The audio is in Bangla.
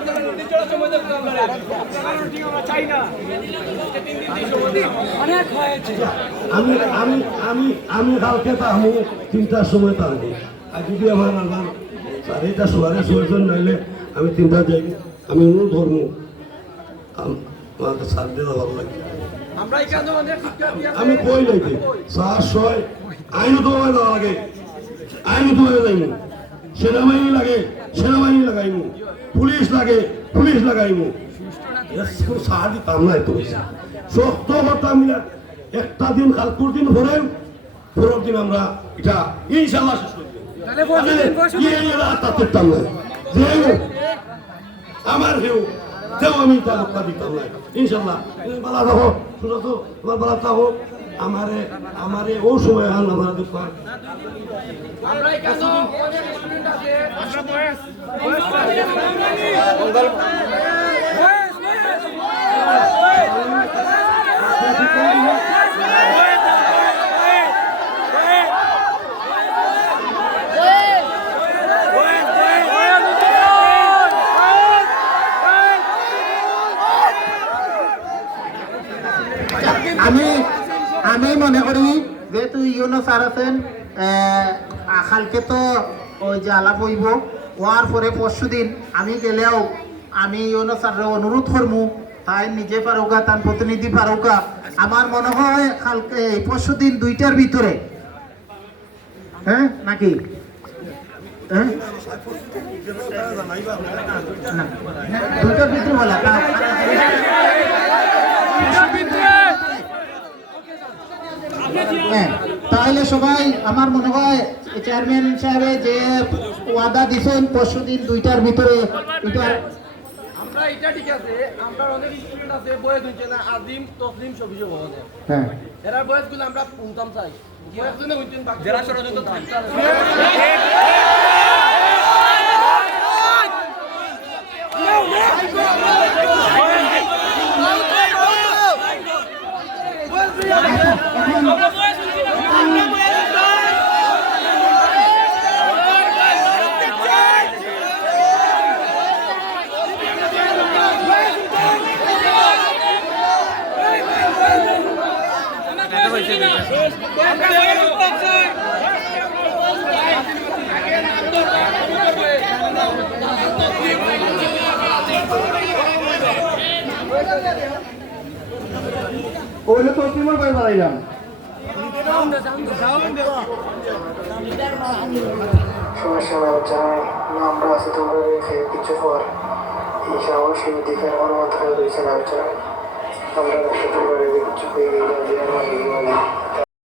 আমাদের সময় চাই না আমি আমি আমি আমি কালকে তাহলে 3টার সময় থাকবো আর যদি আমার আল্লাহ 4:30 সোয়ারে সোয়াজন নাইলে আমি 3টা যাই আমি অনুরোধ ধর্ম আমাকে সার দিতে ভালো লাগে আমি কই নাইতে 4-6 আইন তো লাগে আইন তো যাইনি সেনাবাহিনী লাগে সেনাবাহিনী লাগাইমু পুলিশ লাগে পুলিশ লাগাইমু সার দিতাম না এত শক্ত করতাম না একটা দিন কালপুর দিন ভরেন পরের দিন আমরা এটা ইনশাল্লাহ শেষ করতাম না আমার হেউ তেও আমি তা রক্ষা দিতাম না ইনশাল্লাহ বালা থাকো সুরত তোমার বালা থাকো আমারে আমারে ও সময় হাল আমরা দেখবা আমি মনে করি যেহেতু ইউনো স্যার আছেন কালকে তো ওই যে আলাপ হইব হওয়ার পরে পরশু দিন আমি গেলেও আমি ইউনো স্যারের অনুরোধ করবো তাই নিজে পারুকা তার প্রতিনিধি পারুকা আমার মনে হয় কালকে পরশু দিন 2টার ভিতরে হ্যাঁ নাকি হ্যাঁ 2টার ভিতরে বলা তাহলে সবাই আমার মনে হয় চেয়ারম্যান সাহেব যে ওয়াদা দিছেন পরশুদিন 2টার ভিতরে আমরা এটা ঠিক আছে আমরা অনেক স্টুডেন্ট আছে বয়স হচ্ছে না আদিম তসলিম সবিজ হওয়া হ্যাঁ এরা বয়সগুলো আমরা পুনতাম চাই বয়সগুলো হইতেন যারা ষড়যন্ত্র ওইলে তো তোমার ভাই বাড়াইলাম সমস্যা আমরা আছি তোমরা রয়েছে কিছু পর এই অবশ্যই দিকে আমার মাথায় রয়েছে নামটা আমরা কিছু পরিবারে কিছু হয়ে গেলে